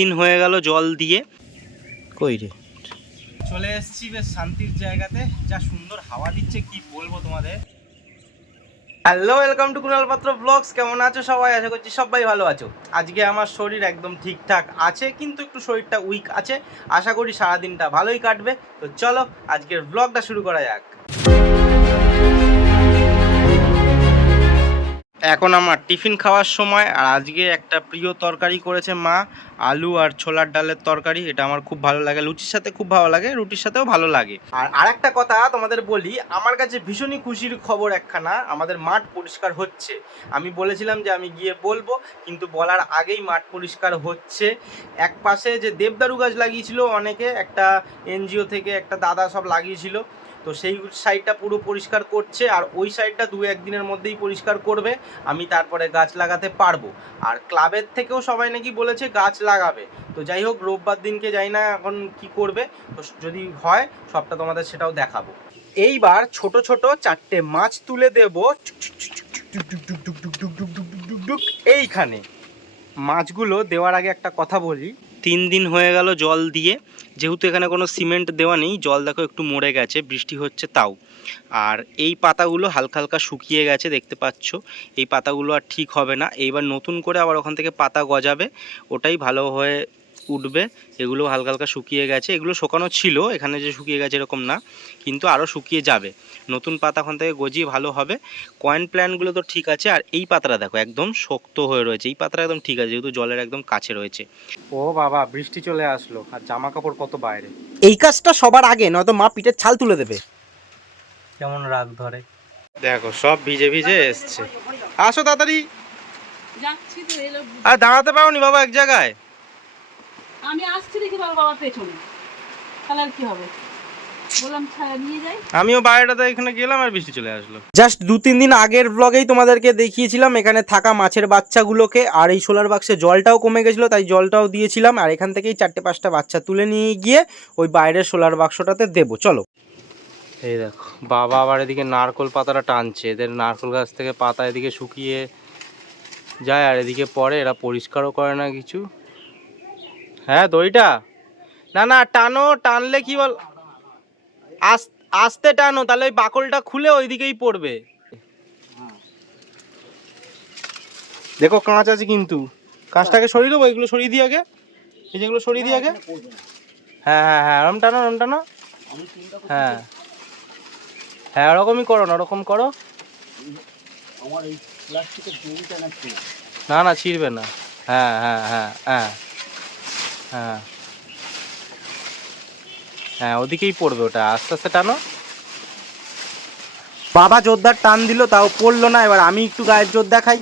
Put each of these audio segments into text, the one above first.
দিন হয়ে গেল জল দিয়ে। কই রে, চলে এসেছি বেশ শান্তির জায়গাতে, যা সুন্দর হাওয়া দিচ্ছে কি বলবো তোমাদের। হ্যালো, ওয়েলকাম টু কুণাল পাত্র ব্লগস। কেমন আছো সবাই? আশা করছি সবাই ভালো আছো। আজকে আমার শরীর একদম ঠিকঠাক আছে, কিন্তু একটু শরীরটা উইক আছে। আশা করি সারাদিনটা ভালোই কাটবে। তো চলো আজকের ব্লগটা শুরু করা যাক। এখন আমার টিফিন খাওয়ার সময়, আর আজকে একটা প্রিয় তরকারি করেছে মা, আলু আর ছোলার ডালের তরকারি। এটা আমার খুব ভালো লাগে, লুচির সাথে খুব ভালো লাগে, রুটির সাথেও ভালো লাগে। আর আরেকটা কথা তোমাদের বলি, আমার কাছে ভীষণই খুশির খবর একখানা, আমাদের মাঠ পরিষ্কার হচ্ছে। আমি বলেছিলাম যে আমি গিয়ে বলবো, কিন্তু বলার আগেই মাঠ পরিষ্কার হচ্ছে। এক পাশে যে দেবদারু গাছ লাগিয়েছিল অনেকে, একটা এনজিও থেকে একটা দাদা সব লাগিয়েছিল, তো সেই সাইডটা পুরো পরিষ্কার করছে। আর ওই সাইডটা দু একদিনের মধ্যেই পরিষ্কার করবে, আমি তারপরে গাছ লাগাতে পারবো। আর ক্লাবের থেকেও সবাই নাকি বলেছে গাছ লাগাবে। তো যাই হোক, রোববার দিনকে যাই না এখন কি করবে, তো যদি হয় সবটা তোমাদের সেটাও দেখাবো। এইবার ছোট ছোট চারটে মাছ তুলে দেব এইখানে। মাছগুলো দেওয়ার আগে একটা কথা বলি, 3 দিন হয়ে গেল জল দিয়ে, যেহেতু এখানে কোনো সিমেন্ট দেওয়া নেই, জল দেখো একটু মরে গেছে, বৃষ্টি হচ্ছে তাও। আর এই পাতাগুলো হালকা হালকা শুকিয়ে গেছে, দেখতে পাচ্ছ। এই পাতাগুলো আর ঠিক হবে না, এইবার নতুন করে আবার ওখান থেকে পাতা গজাবে, ওটাই ভালো হয়ে উঠবে। এগুলো হালকা হালকা শুকিয়ে গেছে, এগুলো শুকানো ছিল, এখানে যে শুকিয়ে গেছে এরকম না, কিন্তু আরও শুকিয়ে যাবে। নতুন পাতা ওখান থেকে গজিয়ে ভালো হবে। কয়েন প্ল্যান্টগুলো তো ঠিক আছে, আর এই পাতাটা দেখো একদম শক্ত হয়ে রয়েছে, এই পাতাটা একদম ঠিক আছে, যেহেতু জলের একদম কাছে রয়েছে। ও বাবা, বৃষ্টি চলে আসলো, আর জামা কাপড় কত বাইরে। এই কাজটা সবার আগে, নয়তো মা পিঠের ছাল তুলে দেবে। কেমন রাগ ধরে দেখো, সব ভিজে ভিজে এসছে। আসো তাড়াতাড়ি। আর দাঁড়াতে পারো নি বাবা এক জায়গায়? আমি আসছি দেখি বাবা পেছনে, তাহলে আর কি হবে, বললাম নিয়ে যাই। আমিও বাইরেটাতে এখানে গেলাম আর বৃষ্টি চলে আসলো। জাস্ট 2-3 দিন আগের ব্লগেই তোমাদেরকে দেখিয়েছিলাম এখানে থাকা মাছের বাচ্চাগুলোকে, আর এই সোলার বাক্সে জলটাও কমে গেছিলো, তাই জলটাও দিয়েছিলাম। আর এখান থেকেই 4-5টা বাচ্চা তুলে নিয়ে গিয়ে ওই বাইরের সোলার বাক্সটাতে দেবো। চলো। এই দেখো, বাবা আবার এদিকে নারকোল পাতাটা টানছে, এদের নারকোল গাছ থেকে পাতা এদিকে শুকিয়ে যায়, আর এদিকে পরে এরা পরিষ্কারও করে না কিছু। হ্যাঁ, দইটা না না টানো, টানলে কি বল, আস্তে টানো, তাহলে ওই বাকলটা খুলে ওইদিকেই পড়বে। দেখো কাঁচ আছে কিন্তু, কাঁচটাকে সরিয়ে দেবো, এগুলো সরিয়ে দিই আগে, এই যেগুলো সরিয়ে দিই আগে। হ্যাঁ হ্যাঁ হ্যাঁ, ওরম টানো, ওরম টানো। হ্যাঁ হ্যাঁ, ওরকমই করো না, ওরকম করো। না না, ছিঁড়বে না। হ্যাঁ হ্যাঁ হ্যাঁ হ্যাঁ হ্যাঁ হ্যাঁ, ওদিকেই পড়বে ওটা, আস্তে আস্তে টানো। বাবা জোরদার টান দিল, তাও পড়লো না। এবার আমি একটু গায়ের জোর দেখাই।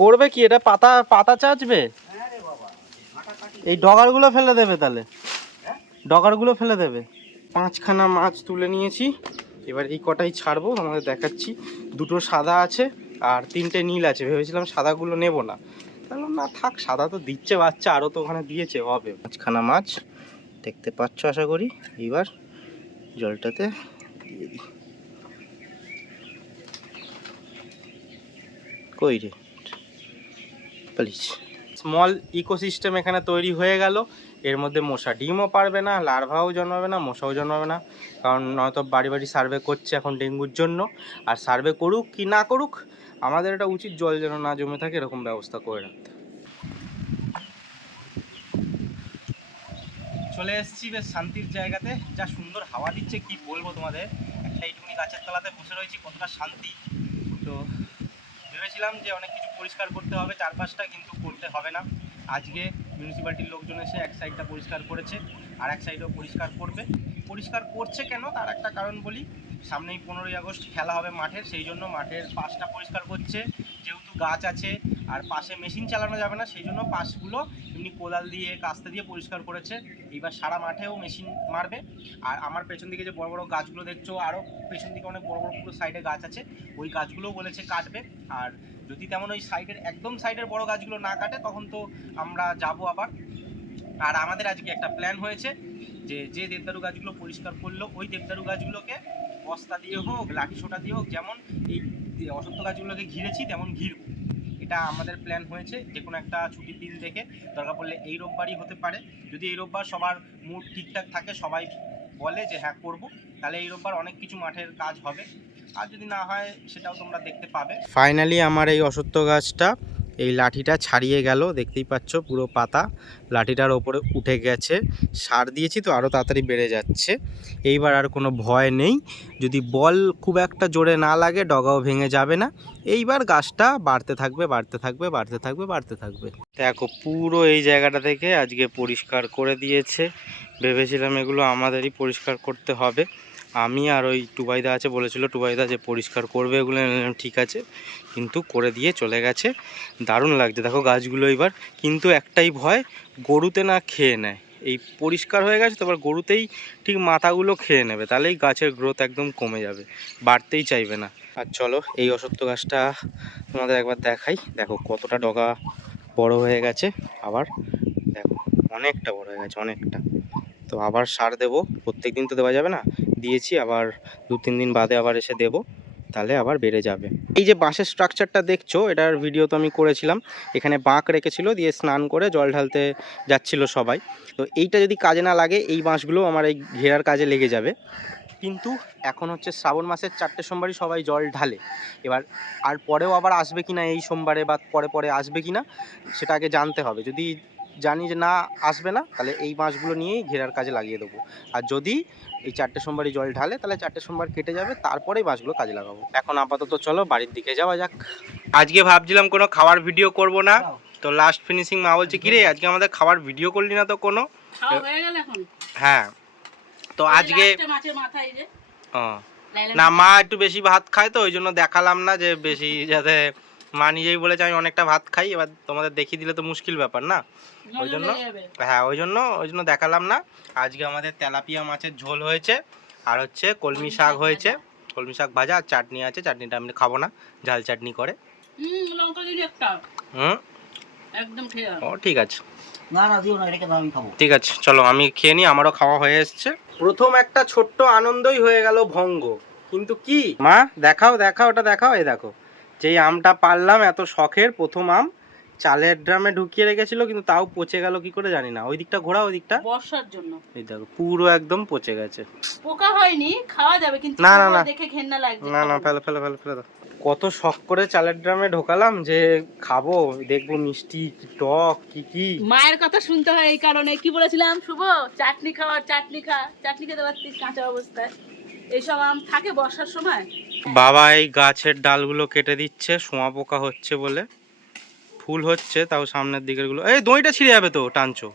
করবে কি এটা, পাতা পাতা চাচবে, এই ডগারগুলো ফেলে দেবে, তাহলে ডগারগুলো ফেলে দেবে। 5খানা মাছ তুলে নিয়েছি, এবার এই কটাই ছাড়বো, তোমাদের দেখাচ্ছি। 2টো সাদা আছে আর 3টে নীল আছে। ভেবেছিলাম সাদাগুলো নেব না, তাহলে না থাক, সাদা তো দিচ্ছে বাচ্চা, আরও তো ওখানে দিয়েছে, হবে। 5খানা মাছ দেখতে পাচ্ছ আশা করি। এবার জলটাতে দিয়ে দিই। কই রে, প্লিজ। স্মল ইকোসিস্টেম এখানে তৈরি হয়ে গেল। এর মধ্যে মশা ডিমও পারবে না, লার্ভাও জন্মাবে না, মশাও জন্মাবে না, কারণ নয়তো বাড়ি বাড়ি সার্ভে করছে এখন ডেঙ্গুর জন্য। আর সার্ভে করুক কি না করুক, আমাদের এটা উচিত জল যেন না জমে থাকে এরকম ব্যবস্থা করে রাখতে। চলে এসেছি বেশ শান্তির জায়গাতে, যা সুন্দর হাওয়া দিচ্ছে কি বলবো তোমাদের। একটা এইটুকুনি গাছের তলাতে বসে রয়েছি, কতটা শান্তি। তো ভেবেছিলাম যে অনেক কিছু পরিষ্কার করতে হবে চারপাশটা, কিন্তু করতে হবে না। আজকে মিউনিসিপ্যালিটির লোকজন এসে এক সাইডটা পরিষ্কার করেছে, আর এক সাইডও পরিষ্কার করবে। পরিষ্কার করছে কেন, তার একটা কারণ বলি। সামনেই 15ই আগস্ট খেলা হবে মাঠের, সেই জন্য মাঠের পাশটা পরিষ্কার করছে। যেহেতু গাছ আছে আর পাশে মেশিন চালানো যাবে না, সেই জন্য পাশগুলো এমনি কোদাল দিয়ে কাস্তে দিয়ে পরিষ্কার করেছে। এইবার সারা মাঠেও মেশিন মারবে। আর আমার পেছন দিকে যে বড় বড় গাছগুলো দেখছো, আরও পেছন দিকে অনেক বড় বড় পুরো সাইডে গাছ আছে, ওই গাছগুলোও বলেছে কাটবে। আর যদি তেমন ওই সাইডের একদম সাইডের বড় গাছগুলো না কাটে, তখন তো আমরা যাব আবার। আর আমাদের আজকে একটা প্ল্যান হয়েছে যে যে দেবদারু গাছগুলো পরিষ্কার করলো ওই দেবদারু গাছগুলোকে বস্তা দিয়ে হোক লাঠি সোটা দিয়ে হোক, যেমন এই অসত্য গাছগুলোকে ঘিরেছি তেমন ঘিরব। এটা আমাদের প্ল্যান হয়েছে। যে কোনো একটা ছুটির দিন দেখে, দরকার পড়লে এই রোববারই হতে পারে। যদি এই রোববার সবার মুড ঠিকঠাক থাকে, সবাই বলে যে হ্যাঁ করব, তাহলে এই রোববার অনেক কিছু মাঠের কাজ হবে। আর যদি না হয় সেটাও তোমরা দেখতে পাবে। ফাইনালি আমার এই অসত্য গাছটা এই লাঠিটা ছাড়িয়ে গেল, দেখতেই পাচ্ছ পুরো পাতা লাঠিটার ওপরে উঠে গেছে। সার দিয়েছি তো আরও তাড়াতাড়ি বেড়ে যাচ্ছে। এইবার আর কোনো ভয় নেই, যদি বল খুব একটা জোরে না লাগে ডগাও ভেঙে যাবে না। এইবার গাছটা বাড়তে থাকবে বাড়তে থাকবে বাড়তে থাকবে বাড়তে থাকবে। দেখো পুরো এই জায়গাটা থেকে আজকে পরিষ্কার করে দিয়েছে। ভেবেছিলাম এগুলো আমাদেরই পরিষ্কার করতে হবে। আমি আর ওই টুবাইদা আছে, বলেছিল টুবাইদা যে পরিষ্কার করবে এগুলো, ঠিক আছে, কিন্তু করে দিয়ে চলে গেছে। দারুণ লাগছে দেখো গাছগুলো এবার। কিন্তু একটাই ভয়, গরুতে না খেয়ে নেয়। এই পরিষ্কার হয়ে গেছে, তারপর গরুতেই ঠিক মাথাগুলো খেয়ে নেবে, তাহলেই গাছের গ্রোথ একদম কমে যাবে, বাড়তেই চাইবে না। আর চলো এই অসত্য গাছটা তোমাদের একবার দেখাই। দেখো কতটা ডগা বড় হয়ে গেছে, আবার দেখো অনেকটা বড় হয়ে গেছে, অনেকটা। তো আবার সার দেবো, প্রত্যেক দিন তো দেওয়া যাবে না, দিয়েছি, আবার 2-3 দিন বাদে আবার এসে দেবো, তাহলে আবার বেড়ে যাবে। এই যে বাঁশের স্ট্রাকচারটা দেখছো, এটার ভিডিও তো আমি করেছিলাম। এখানে বাঁক রেখেছিল, দিয়ে স্নান করে জল ঢালতে যাচ্ছিল সবাই। তো এইটা যদি কাজে না লাগে, এই বাঁশগুলো আমার এই ঘেরার কাজে লেগে যাবে। কিন্তু এখন হচ্ছে শ্রাবণ মাসের 4টে সোমবারই সবাই জল ঢালে। এবার আর পরেও আবার আসবে কিনা এই সোমবারে বা পরে পরে আসবে কিনা সেটা আগে জানতে হবে। যদি জানি যে না আসবে না, তাহলে এই বাঁশগুলো নিয়েই ঘেরার কাজে লাগিয়ে দেবো। আর যদি এই 4টে সোমবারই জল ঢালে, তাহলে 4টে সোমবার কেটে যাবে, তারপরেই বাঁশগুলো কাজে লাগাবো। এখন আপাতত চলো বাড়ির দিকে যাওয়া যাক। আজকে ভাবছিলাম কোনো খাওয়ার ভিডিও করব না, তো লাস্ট ফিনিশিং মা বলছে কিরে আজকে আমাদের খাওয়ার ভিডিও করলি না তো কোনো। খাওয়া হয়ে গেল এখন? হ্যাঁ, তো আজকে মাছের মাথায় যে না মা একটু বেশি ভাত খায়, তো ওই জন্য দেখালাম না যে বেশি, যাতে মা নিজেই বলেছে আমি অনেকটা ভাত খাই, এবার তোমাদের দেখিয়ে দিলে তো মুশকিল ব্যাপার না, ওই জন্য। হ্যাঁ, ওই জন্য দেখালাম না। আজকে আমাদের তেলাপিয়া মাছের ঝোল হয়েছে, আর হচ্ছে কলমি শাক হয়েছে, কলমি শাক ভাজা, আর চাটনি আছে। চাটনিটা আমি খাবো না, ঝাল চাটনি করে। লঙ্কা দিন একটা। একদম খেয়ে ও ঠিক আছে, না না দিও না, এটাকে দাও, আমি খাবো। ঠিক আছে চলো আমি খেয়ে নিই, আমারও খাওয়া হয়ে এসছে। প্রথম একটা ছোট্ট আনন্দই হয়ে গেল ভঙ্গ। কিন্তু কি মা, দেখাও দেখাও, ওটা দেখাও। এই দেখো যেই আমটা পারলাম, এত শখের প্রথম আম, চালের ড্রামে ঢুকিয়ে রেখেছিল, কিন্তু তাও পচে গেল কি করে জানি না। ওই দিকটা ঘোরা, ওই দিকটা বর্ষার জন্য। এই দেখো পুরো একদম পচে গেছে। পোকা হয়নি, খাওয়া যাবে, কিন্তু না না না, দেখে ঘেন্না লাগছে। না না, ফেলে ফেলে ফেলে ফেলে দাও। কত শখ করে চালের ড্রামে ঢোকালাম যে খাবো, দেখবো মিষ্টি কি টক কি কি। মায়ের কথা শুনতে হয় এই কারণে। কি বলেছিলাম শুভ, চাটনি খাওয়ার, চাটনি খা, চাটনি খেতে পারতিস কাঁচা অবস্থায়। এইসব আম থাকে বর্ষার সময়। বাবা এই গাছের ডালগুলো কেটে দিচ্ছে, শোঁয়া পোকা হচ্ছে বলে। ফুল হচ্ছে তাও সামনের দিকের গুলো, এই দইটা ছিঁড়ে যাবে তো, টানছো।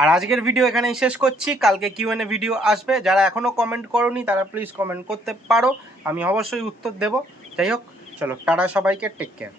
আর আজকের ভিডিও এখানেই শেষ করছি। কালকে কিউএনএ ভিডিও আসবে, যারা এখনো কমেন্ট করোনি তারা প্লিজ কমেন্ট করতে পারো, আমি অবশ্যই উত্তর দেব। যাই হোক চলো, টাটা সবাইকে, টেক কেয়ার।